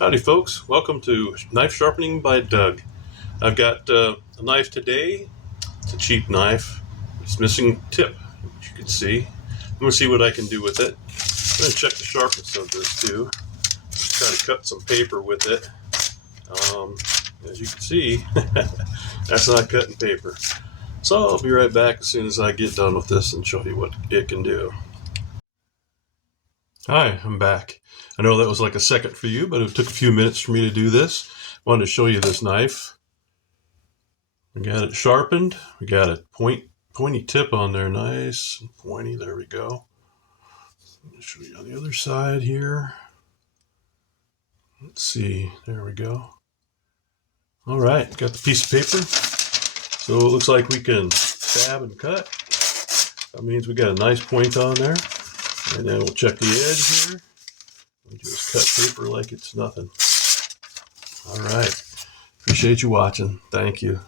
Howdy folks, welcome to Knife Sharpening by Doug. I've got a knife today. It's a cheap knife. It's missing tip, as you can see. I'm going to see what I can do with it. I'm going to check the sharpness of this too. Try to cut some paper with it. As you can see, that's not cutting paper. So I'll be right back as soon as I get done with this and show you what it can do. Hi, I'm back. I know that was like a second for you, but it took a few minutes for me to do this. I wanted to show you this knife. We got it sharpened. We got a pointy tip on there, nice and pointy. There we go. Let me show you on the other side here. Let's see. There we go. All right, got the piece of paper. So it looks like we can stab and cut. That means we got a nice point on there. And then we'll check the edge here. We just cut paper like it's nothing. All right. Appreciate you watching. Thank you.